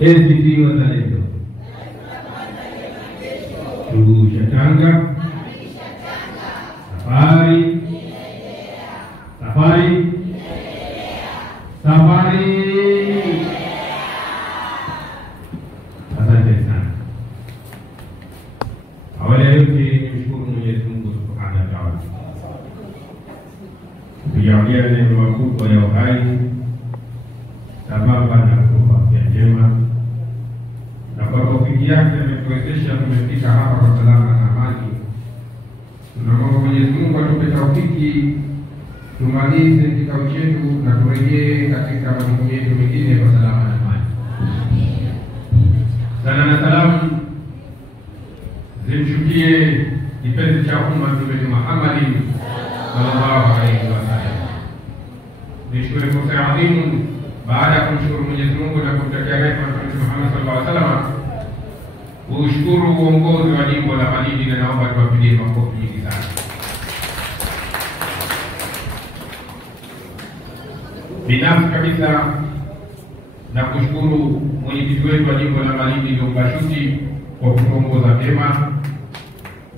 ACT Wazalendo. Turusha Tanga. Safari. Safari. Safari. Asante sana. Awali ya yote nimshukuru Mwenyezi Mungu Subhanahu wa Ta'ala. Kujalia neema kubwa ya uhai sambamba na afya njema, na kwa tawfiki yake ametuwezesha tumefika hapa kwa salama na amani. Tunaomba Mwenyezi Mungu atupe tawfiki tumalize kikao chetu na turejee katika majukumu yetu mengine kwa salama na amani. Sala na salamu zimshukie kipenzi cha umma Mtume Muhammad sallallahu alaihi wasallam. Nishukuru fursa adhimu baada ya kumshukuru Mwenyezi Mungu na kumtakia rehema Mtume Muhammad sallallahu alaihi wasallam, ushukuru uongozi wa jimbo la Malindi, na naomba tuwapigie makofi mengi sana. Binafsi kabisa na kushukuru mwenyekiti wetu wa jimbo la Malindi Lubashuti kwa kuongoza vyema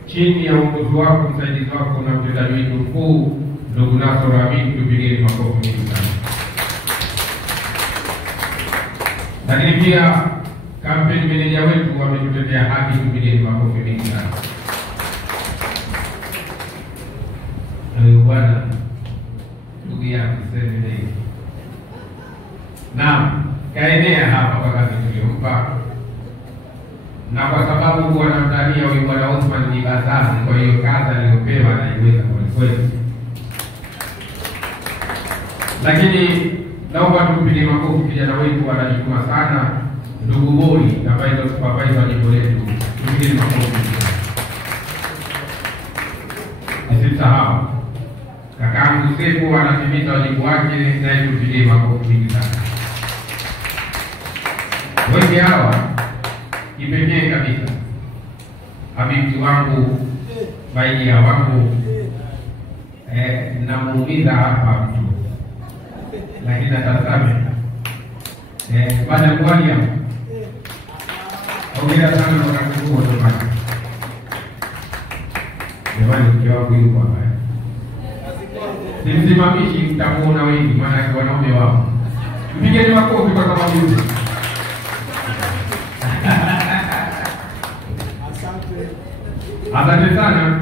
chini ya uongozi wako, msaidizi wako na mtendaji wetu mkuu ndugu Nasor Amin, tupigeni makofi mengi sana. Lakini pia kampeni meneja wetu wametutetea haki, tupigeni makofi mengi sana. Bwana ndugu yangu Semene na kaenea hapa kwa kazi tuliyompa, na kwa sababu huwa namtania huyu Bwana Osman ni bazazi, kwa hiyo kazi aliyopewa anaiweza kwa kweli. Lakini naomba tupige makofi kijana wetu anajituma sana, ndugu Bori ambaye ndio supervisor wa jimbo letu, tupige makofi. Nisisahau kakangu Sefu anatimiza wajibu wake, naye tupige makofi mingi sana. Wengi hawa kipekee kabisa habibti wangu, bainia wangu, namuumiza hapa mtu, lakini atasame baada ya kuwalia ongea sana na wakati huo jamani. Jamani, mke wangu yuko hapa, simsimamishi, mtamuona wengi maana wanaume wao. Mpigeni makofi kwa sababu yuko. Asante sana.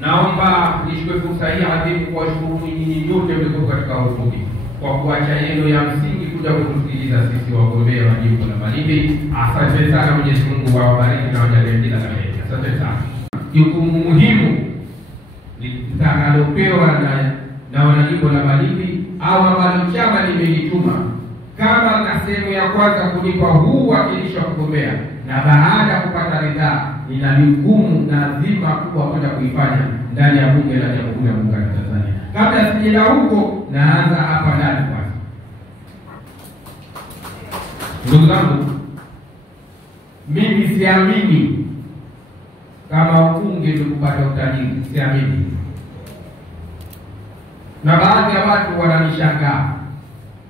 Naomba nichukue fursa hii adhimu kuwashukuru nyinyi nyote mliokuwa katika ufundi kwa kuacha yenu ya msingi kuja kutusikiliza sisi wagombea wa jimbo la Malindi. Asante sana, Mwenyezi Mungu awabariki na wajalie kila la heri. Asante sana. Jukumu muhimu litakalopewa na wanajimbo la Malindi au ambalo chama limelituma kama na sehemu ya kwanza kunipa huu wakilisho wa kugombea, na baada ya kupata ridhaa nina jukumu na dhima kubwa kwenda kuifanya ndani ya bunge la Jamhuri ya Muungano wa Tanzania. Kabla sijenda huko, naanza hapa ndani kwanza. Ndugu zangu, mimi siamini kama ubunge ndio kupata utajiri, siamini. Na baadhi ya watu wananishangaa,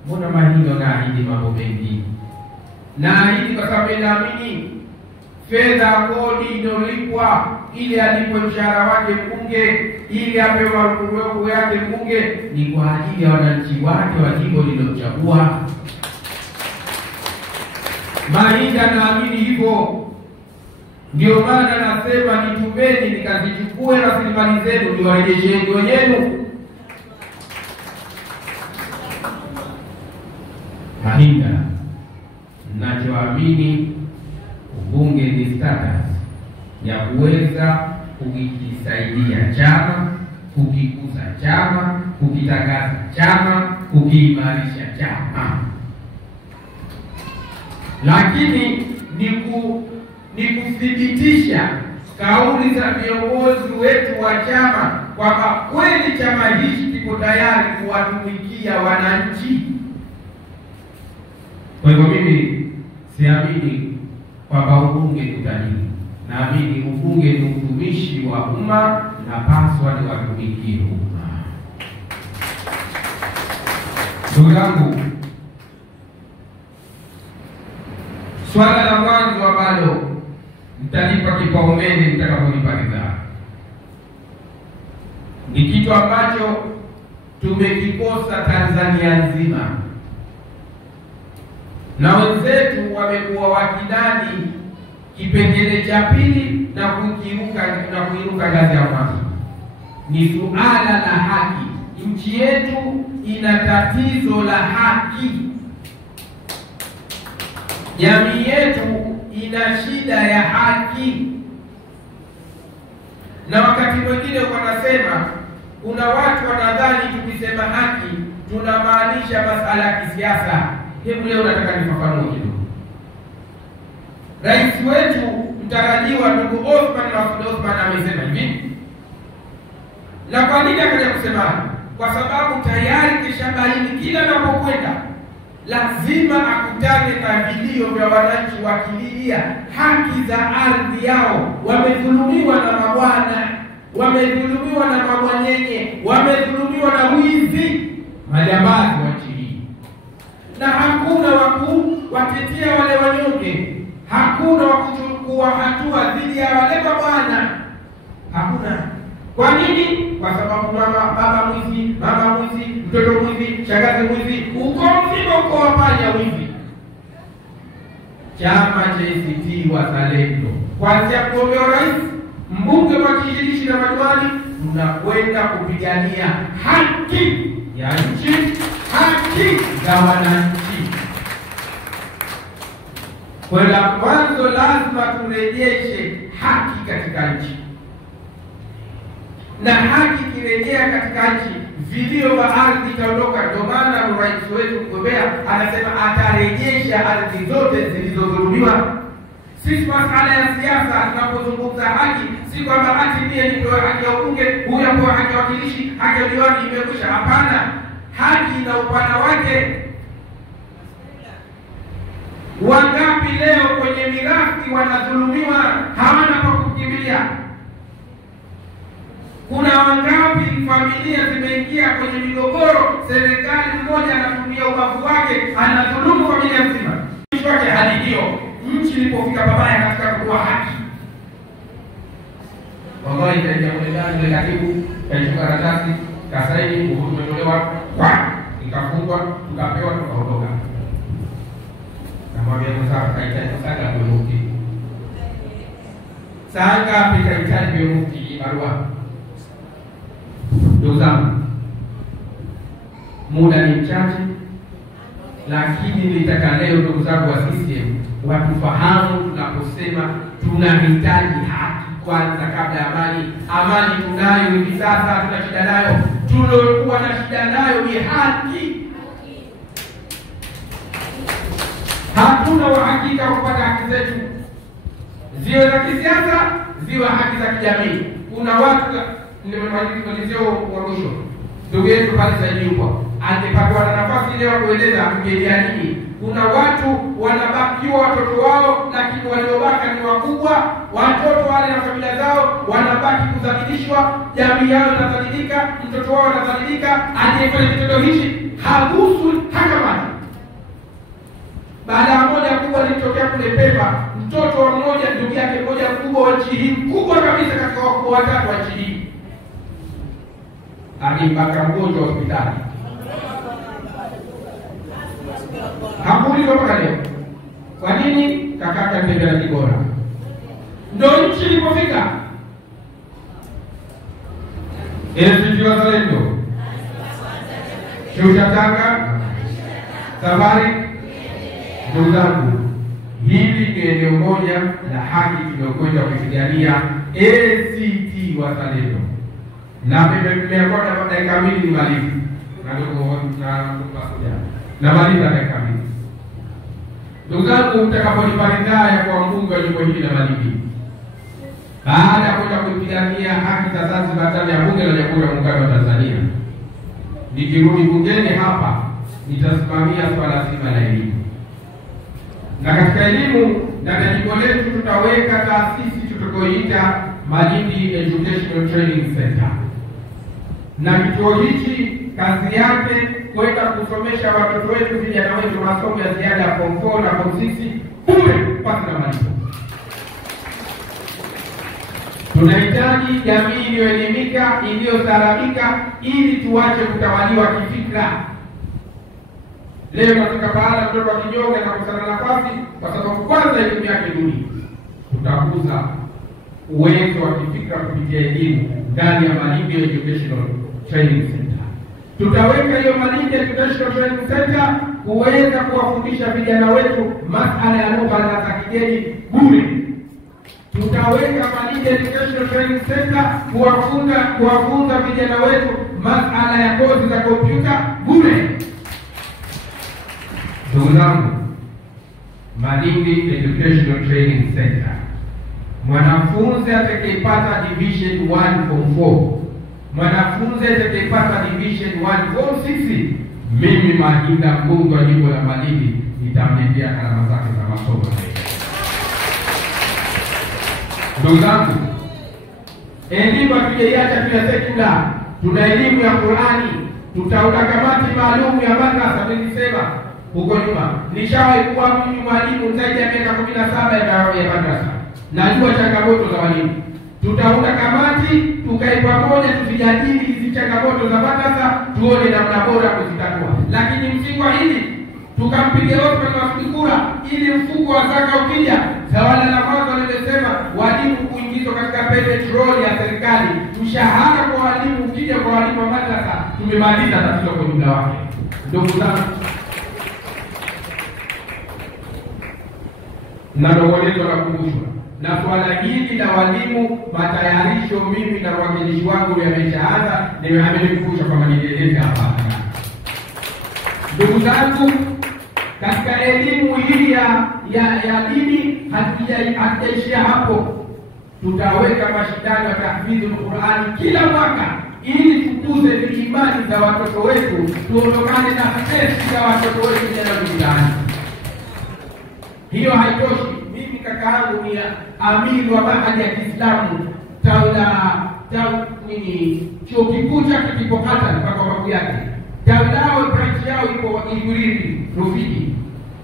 mbona Mahindi anaahidi mambo mengi? Naahidi kwa sababu naamini fedha kodi inolipwa ili alipwe mshahara wake mbunge, ili apewe marupurupu yake mbunge, ni kwa ajili ya wananchi wake wa jimbo lililomchagua. Mahindi anaamini hivyo. Ndio maana nasema nitumeni nikazichukue rasilimali zenu niwarejesheni wenyewe. Mahindi nachoamini ubunge ni status ya kuweza kukisaidia chama, kukikuza chama, kukitangaza chama, kukiimarisha chama. Lakini ni kuthibitisha kauli za viongozi wetu wa chama kwamba kweli chama hichi kiko tayari kuwatumikia wananchi. Kwa hivyo mimi siamini kwamba ubunge ni utajiri. Naamini ubunge ni utumishi wa umma na paswa ni watumikie umma. Ndugu zangu, Swala la mwanzo ambalo mtalipa kipaumbele mtakaponipa ridhaa ni kitu ambacho tumekikosa Tanzania nzima, na wenzetu wamekuwa wakidani kipengele cha pili na kuiruka ngazi ya mwanzo. Ni suala la haki. Nchi yetu ina tatizo la haki. Jamii yetu ina shida ya haki. Na wakati mwingine wanasema, kuna watu wanadhani tukisema haki tunamaanisha masala ya kisiasa. Hebu leo nataka nifafanue kidogo. Rais wetu mtarajiwa ndugu Othman amesema hivi. Na kwa nini akaja kusema? Kwa sababu tayari kishabaini kila anapokwenda lazima akutane na vilio vya wananchi wakililia haki za ardhi yao. Wamedhulumiwa na mabwana, wamedhulumiwa na mabwanyenye, wamedhulumiwa na wizi, majambazi wa nchi hii. Na hakuna watetea wale wanyonge, hakuna wakuchukua hatua dhidi ya wale mabwana, hakuna. Kwa nini? Kwa sababu baba mwizi, mama mwizi, mtoto mwizi, shangazi mwizi, uko mzima uko wapanya wizi. Chama cha ACT Wazalendo kuanzia kuombea rais, mbunge, mwakilishi na madiwani, tunakwenda kupigania haki ya nchi, haki za wananchi. Kwa la mwanzo lazima turejeshe haki katika nchi. Na haki kirejea katika nchi, vilio vya ardhi itaondoka. Ndio maana rais wetu mgombea anasema atarejesha ardhi zote zilizodhulumiwa. Sisi masuala ya siasa tunapozungumza haki, si kwamba haki ndiye nipewe haki ya ubunge, huyu apewe haki ya wakilishi, haki ya diwani imekwisha. Hapana, haki na upana wake. Wangapi leo kwenye mirathi wanadhulumiwa, hawana pa kukimbilia? Kuna wangapi familia zimeingia kwenye migogoro, serikali mmoja anatumia ubavu wake anadhulumu familia nzima. Kwa hali hiyo, nchi ilipofika babaya katika kutoa haki, wallahi kaja mwendaji ile katibu kachukua karatasi kasaini, uhuru umetolewa, kwa ikafungwa, tukapewa, tukaondoka. Na mwambie msasa kaitaji sana kwa mufti. Sanga kaitaji kwa mufti barua. Ndugu zangu, muda ni mchache, lakini nitaka leo ndugu zangu wa CCM watufahamu tunaposema tunahitaji haki kwanza kabla ya amani. Amani tunayo hivi sasa, tuna shida nayo. Tulokuwa na shida nayo ni haki. Hatuna uhakika kupata haki zetu, ziwe za kisiasa, ziwe haki za kijamii. Kuna watu nimemalizia wa mwisho, ndugu yetu pale Saidi yupo, angepatwa na nafasi leo kueleza angelia nini. Kuna watu wanabakiwa watoto wao, lakini waliobaki ni wakubwa. Watoto wale na familia zao wanabaki kudhalilishwa, jamii yao inadhalilika, mtoto wao anadhalilika. Aliyefanya kitendo hichi haguswi hata maji. Baada ya moja kubwa lilitokea kule Pemba, mtoto wa mmoja, ndugu yake mmoja mkubwa wa nchi hii, mkubwa kabisa katika wakubwa watatu wa nchi hii, alimbaka mgonjwa hospitali. Hakuuliwa mpaka leo. Kwa nini? Kakaka Mpendela Kibora. Ndio nchi ilipofika. ACT Wazalendo, Shusha Tanga, safari. Ndugu zangu, hili ni eneo moja la haki tunayokwenda kupigania ACT Wazalendo. Na mmekuwa na dakika mbili nimalize. Na ndugu na maliza dakika mbili. Ndugu zangu, mtakaponipa ridhaa ya kuwa mbunge wa jimbo hili la Malindi, baada ya kwenda kupigania haki za Zanzibar ndani ya bunge la Jamhuri ya Muungano wa Tanzania, nikirudi bungeni hapa nitasimamia swala zima la elimu. Na katika elimu na jimbo letu tutaweka taasisi tutakayoita Malindi Educational Training Center. Na kituo hichi kazi yake kwenda kusomesha watoto wetu, vijana wetu, masomo ya ziada ya form 4 na form 6 bure. pasi na malipo. Tunahitaji jamii iliyoelimika, iliyostaarabika, ili tuache kutawaliwa kifikra. Leo katika baada mtoto wa kinyonge na kusana nafasi kwa sababu kwanza elimu yake duni. Tutakuza uwezo wa kifikra kupitia elimu ndani ya Malindi Educational Training Center. Tutaweka hiyo Malindi Educational Training Center kuweza kuwafundisha vijana wetu masuala ya lugha za kigeni bure. Tutaweka Malindi Educational Training Center kuwafunza vijana wetu masuala ya kozi za kompyuta bure. Ndugu zangu, Malindi Educational Training Center, mwanafunzi atakayepata division 1 form 4, mwanafunzi atakayepata division 1 form 6, mimi Mahinda, mbunge wa jimbo la Malindi, nitamlipia gharama zake za masomo. Ndugu zangu, elimu hatujaiacha pia sekula. Tuna elimu ya Qur'ani. Tutaunda kamati maalum ya madrasa. Nilisema huko nyuma, nishawahi kuwa mimi mwalimu zaidi ya miaka 17 ya madrasa. Najua changamoto za walimu. Tutaunda kamati, tukae pamoja, tujadili hizi changamoto za madrasa, tuone namna bora kuzitatua. Lakini msingi wa hili tukampige wote kwa kura, ili mfuko wa zaka ukija, Zawala la mwanzo nimesema walimu kuingizwa katika petrol ya serikali, mshahara kwa walimu ukija kwa walimu wa madrasa, tumemaliza tatizo kwa jumla wake. Ndugu zangu, naloelezo la kumbushwa na swala hili la walimu, matayarisho mimi na wawakilishi wangu yameshaanza, nimeamekumbusha kwa nieleze hapa. Ndugu zangu, katika elimu hii ya dini hatujaishia hapo. Tutaweka mashindano ya tahfidhul Qur'ani kila mwaka, ili tukuze imani za watoto wetu, tuondokane na stress za watoto wetu mtaani. Hiyo haitoshi. Mimi kaka yangu ni amiri wa mahali ya Kiislamu chuo kikuu cha Kipokata kwa babu yake. Tawlao branch yao ipo Iguriri Rufiji.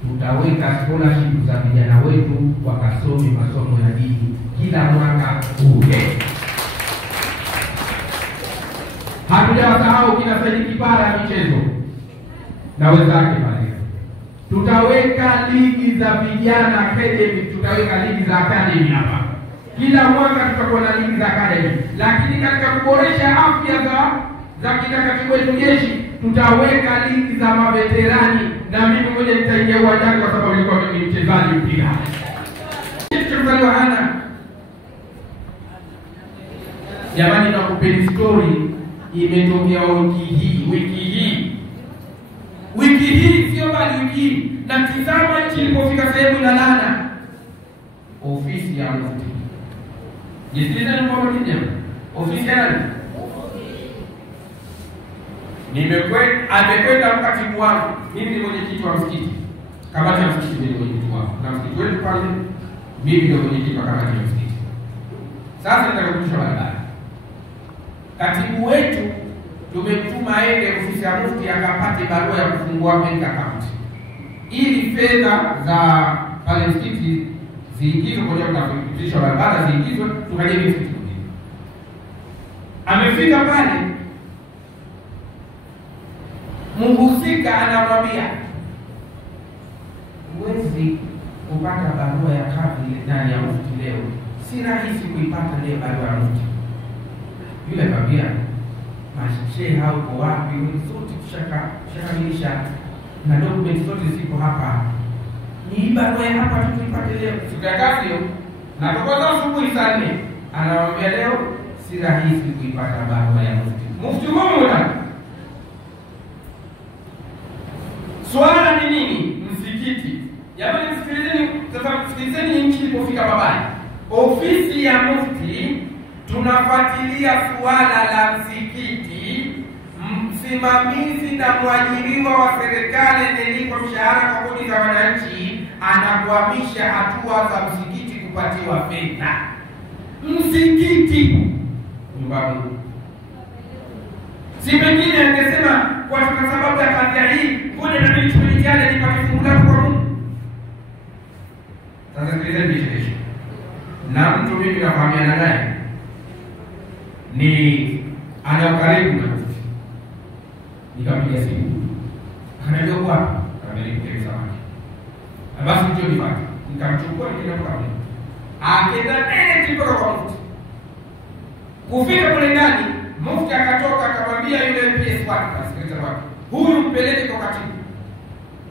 Tutaweka scholarship za vijana wetu wakasome masomo ya dini kila mwaka bure. Hatujawasahau kina Saidi Kipara ya michezo na wenzake pale. Tutaweka ligi za vijana academy, tutaweka ligi za academy hapa. Kila mwaka tutakuwa na ligi za academy. Lakini katika kuboresha afya za kikakati wetu jeshi, tutaweka ligi za maveterani, na mimi mmoja nitaingia uwanjani kwa sababu nilikuwa mimi mchezaji mpira. Tukizaliwa hana. Jamani, na kupeni story imetokea wiki hii sio bali wiki. Na tizama nchi ilipofika sehemu inalana. Ofisi ya mufti. Jisikiliza nipo mmoja. Ofisi ya nani? Amekwenda mkatibu wangu. Mimi ni mwenyekiti wa msikiti. Kamati ya msikiti ni mwenyekiti wangu. Na msikiti wetu pale, mimi ndio mwenyekiti wa kamati ya msikiti. Sasa nitakujulisha baadaye. Katibu wetu tumemtuma aende ofisi ya mufti akapate barua ya kufungua bank account, ili fedha za pale msikiti ziingizwe kwa jambo la kupitisha barabara, ziingizwe tukajenge msikiti. Amefika pale, mhusika anamwambia huwezi kupata barua ya kadhi ndani ya mufti leo, si rahisi kuipata leo barua ya mufti. Yule kabia mashehe hao kwa wapi? Sote tushakamilisha na document zote ziko hapa, ni barua ya hapa tuipate leo. Siku ya kazi hiyo, na tokoza asubuhi saa 4 anawaambia leo si rahisi kuipata barua ya mufti. Mufti mmoja. Swala ni nini? Msikiti. Jamani, msikilizeni sasa, msikilizeni nchi ilipofika babani. Ofisi ya mufti tunafuatilia suala la msikiti. Msimamizi na mwajiriwa wa serikali anayelipwa mshahara kwa kodi za wananchi anakuhamisha hatua za msikiti kupatiwa fedha. Msikiti nyumbani. Si pengine angesema kwa sababu ya kadhia hii, kule na mimi tumejiana nipate fungu langu kwa Mungu. Sasa sikilizeni vichekesho. Na mtu mimi nafahamiana naye ni ana karibu na mtu. Nikampigia simu. Akaniambia uko wapi? Akaniambia samaki. Basi njoo nipate. Nikamchukua nikaenda kwa mimi. Akaenda tena mpaka kwa mtu. Kufika kule ndani, mufti akatoka akamwambia yule PS1 sekretari wake, huyu mpeleke kwa katibu.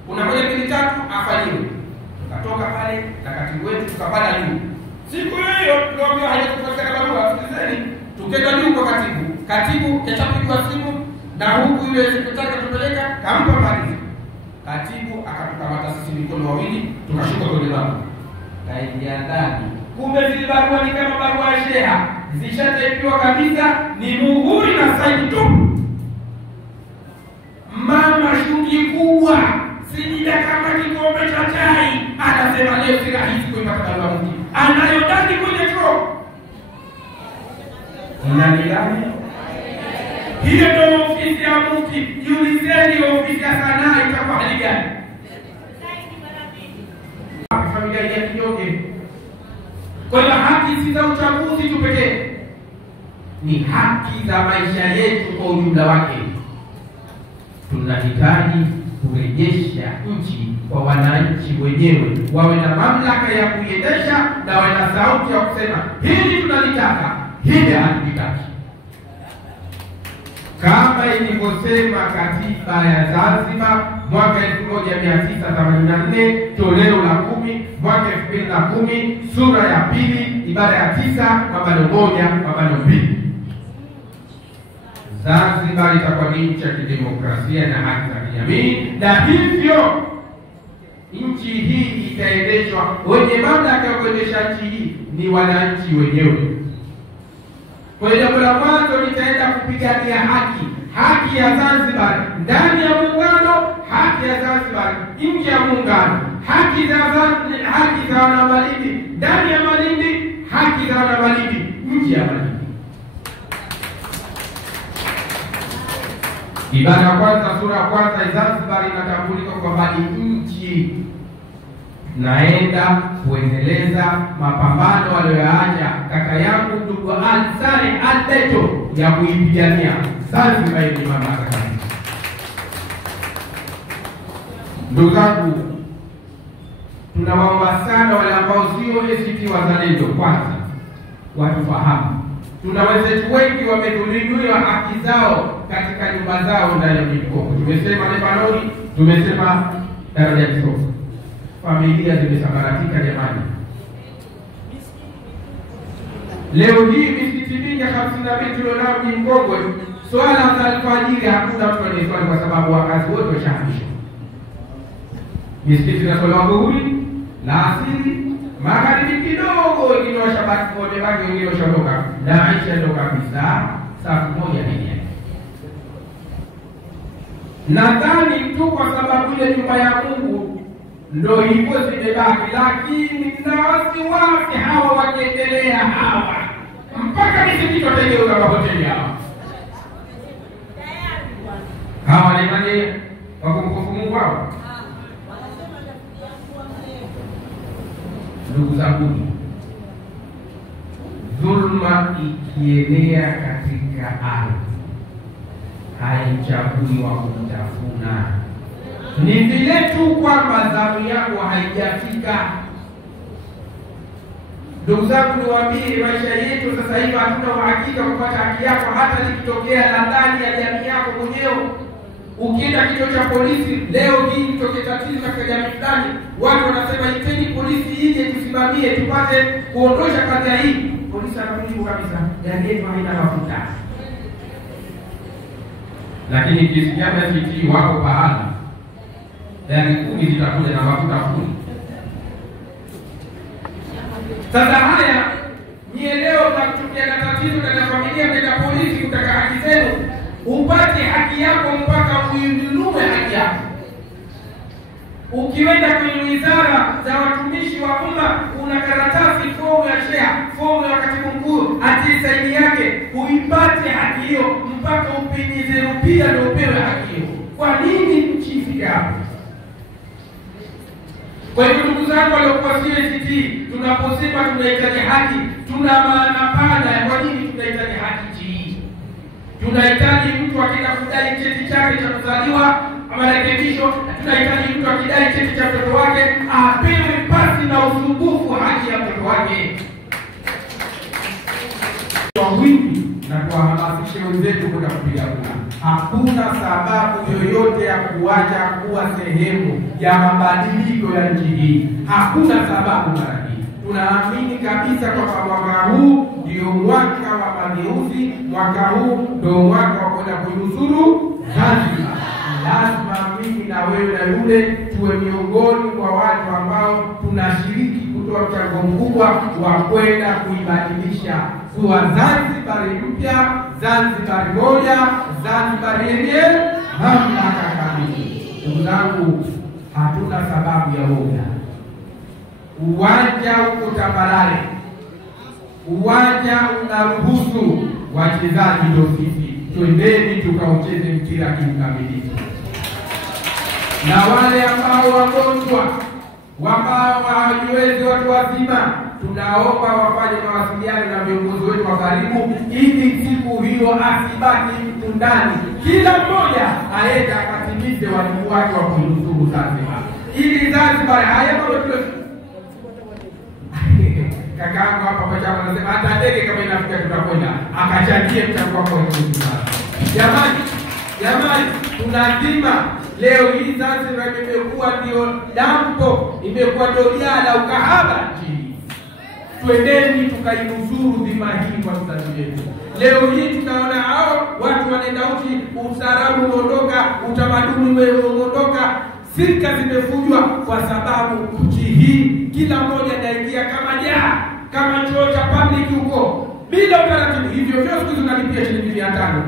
Kuna moja mbili tatu afanyiwe. Tukatoka pale na katibu wetu tukapanda juu. Siku hiyo ndio hajakupatikana barua. Sikizeni, tukenda juu kwa katibu. Katibu kachapigwa simu na huku yule sekretari katupeleka kampa mali. Katibu akatukamata sisi mikono wawili, tukashuka kwenye barua. Kaingia ndani. Kumbe zile barua ni kama barua ya sheha. Zishatepiwa kabisa, ni muhuri na saini tu. Mama shughuli kubwa, sijida kama kikombe cha chai. Anasema leo si rahisi kuipata barua mti. Anayotaki kwenye choo. Nani gani? Hiyo ndio ofisi ya mufti. Jiulizeni ofisi ya sanaa itakuwa hali gani? Familia ya kinyonge. Kwa hiyo haki si za uchaguzi tu pekee, ni haki za maisha yetu kwa ujumla wake. Tunahitaji kurejesha nchi kwa wananchi wenyewe, wawe na mamlaka ya kuiendesha na wawe na sauti ya kusema hili tunalitaka, hili hatutaki. Kama ilivyosema katiba ya Zanzibar mwaka 1984 toleo la 10 mwaka 2010 sura ya 2 ibara ya 9(1)(2). Zanzibar itakuwa ni nchi ya kidemokrasia na haki za kijamii, na hivyo nchi hii itaendeshwa, wenye mamlaka ya kuendesha nchi hii ni wananchi wenyewe. Kwa hiyo jambo la mwanzo nitaenda kupigania haki ya Zanzibar ndani ya muungano, haki ya Zanzibar nje ya muungano, haki za wana Malindi ndani ya Malindi, haki za wana Malindi nje ya Malindi. Ibara ya kwanza sura ya kwanza Zanzibar inatambulika kwamba ni nchi. Naenda kuendeleza mapambano aliyoyaacha kaka yangu ndugu Al-Saleh Al-Beto ya kuipigania Zanzibar yenye mamlaka kamili. Ndugu zangu, tunawaomba sana wale ambao sio ACT Wazalendo kwanza watufahamu. Tuna wenzetu wengi wamedhulumiwa haki zao katika nyumba zao ndani ya mikopo. Tumesema Lebanoni, tumesema Daraja Kisofu. Familia zimesambaratika jamani. Leo hii misikiti mingi 52 tulionao ni Mkongwe, swala za alfajiri hakuna mtu anayeswali kwa sababu wakazi wote washahamishwa. Misikiti inaswaliwa dhuhuri, alasiri, magharibi kidogo, wengine washabaki wamebaki, wengine washaondoka. Na Aisha ndio kabisa safu moja yenyewe. Nadhani tu kwa sababu ile nyumba ya Mungu ndio hivyo zimebaki, lakini na wasiwasi hawa wakiendelea hawa mpaka misikiti watageuza mahoteli hawa ni nani wakumkufu Mungu wao. Ndugu zangu, dhulma ikienea katika ardhi haichagui wa kutafuna. Ni vile tu kwamba zamu yako haijafika. Ndugu zangu, niwaambie maisha yetu sasa hivi hatuna uhakika kupata haki yako, hata likitokea la ndani ya jamii yako mwenyewe. Ukienda kituo cha polisi leo hii kitokea tatizo katika jamii fulani, watu wanasema iteni polisi ije tusimamie tupate kuondosha kadhia hii. Polisi anakujibu kabisa, gari yetu haina mafuta. Lakini kisikiana kiti wako pahala, gari 10 zitakuja na mafuta 10. Sasa haya nyie leo mnatokea na tatizo katika familia, katika polisi kutaka haki zenu, upate haki yako mpaka uinunue haki yako. Ukienda kwenye wizara za watumishi wa umma, una karatasi fomu ya shea, fomu ya katibu mkuu, ati saini yake, uipate haki hiyo mpaka upinyize upia ndio upewe haki hiyo. Kwa nini nchi ifike hapo? Kwa hivyo ndugu zangu waliokuwa CACT, tunaposema tunahitaji haki, tuna maana pana ya kwa nini tunahitaji haki hii. Tunahitaji mtu akija kudai cheti chake cha kuzaliwa marekebisho, tunahitaji mtu akidai cheti cha mtoto wake apewe pasi na usumbufu haki ya mtoto wake. Kwa wingi na kuwahamasishe wenzetu kwenda kupiga kura. Hakuna sababu yoyote ya kuacha kuwa sehemu ya mabadiliko ya nchi hii. Hakuna sababu mara hii. Tunaamini kabisa kwamba mwaka huu ndio mwaka wa mageuzi, mwaka huu ndio mwaka wa kwenda kunusuru Zanzibar. Lazima mimi na wewe na yule tuwe miongoni mwa watu ambao tunashiriki kutoa mchango mkubwa wa kwenda kuibadilisha kuwa Zanzibar mpya, Zanzibar moja, Zanzibar yenye mamlaka kamili. Ndugu zangu, hatuna sababu ya woga. Uwanja uko tambarare, uwanja unaruhusu, wachezaji ndio sisi. Twendeni tukaucheze mpira kikamilifu. Na wale ambao wagonjwa, ambao hawajiwezi, watu wazima, tunaomba wafanye mawasiliano na viongozi wetu wa karibu, ili siku hiyo asibaki mtu ndani. Kila mmoja aende akatimize wajibu wake wa kunusuru Zanzibar, ili Zanzibar haya mambo kakaangu hapa kwa chama anasema hata ndege kama inafika tutakwenda, akachangie mchango wako wa kunusuru. Jamani, tunazima leo hii Zanzibar imekuwa ndio dampo, imekuwa ndio jala ukahaba nchini. Twendeni tukainusuru dhima hii kwa Tanzania yetu. Leo hii tunaona hao watu wanaenda uchi, ustaarabu umeondoka, utamaduni umeondoka, sika zimefujwa kwa sababu nchi hii kila mmoja anaingia kama jaa, kama choo cha public huko bila utaratibu. Hivyo vyote siku zinalipia shilingi 500.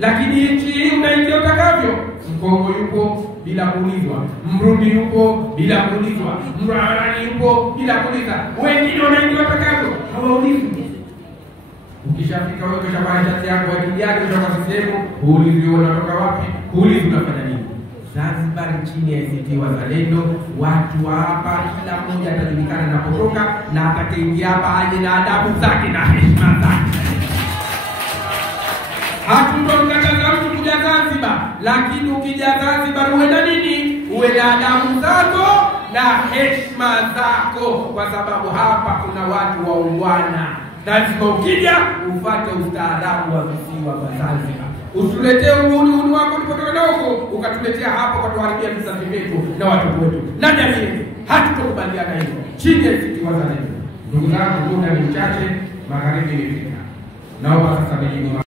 Lakini nchi hii unaingia utakavyo. Mkongo yupo bila kuulizwa, Mrundi yupo bila kuulizwa, Mrani yupo bila kuuliza, wengine wanaingia utakavyo, hawaulizwi. Ukishafika wewe kwa shati yako wajibu yako kutoka sehemu, huulizwi unatoka wapi, huulizwi unafanya nini. Zanzibar chini ya ACT Wazalendo, watu hapa kila mmoja atajulikana anapotoka, na atakaingia hapa aje na adabu zake na heshima zake. Hatutomkataza mtu kuja Zanzibar, lakini ukija Zanzibar uwe na nini? Uwe na adabu zako na heshima zako, kwa sababu hapa kuna watu waungwana. Lazima ukija ufuate ustaarabu wa visiwa vya Zanzibar. Usiletee uhuni wako ulipotoka na huko ukatuletea hapo kwa tuharibia vizazi vyetu na watoto wetu na jamii yetu. Hatutokubaliana hivyo chini ya ACT Wazalendo. Ndugu zangu, muda ni mchache, magharibi imefika. Naomba sasa nijibu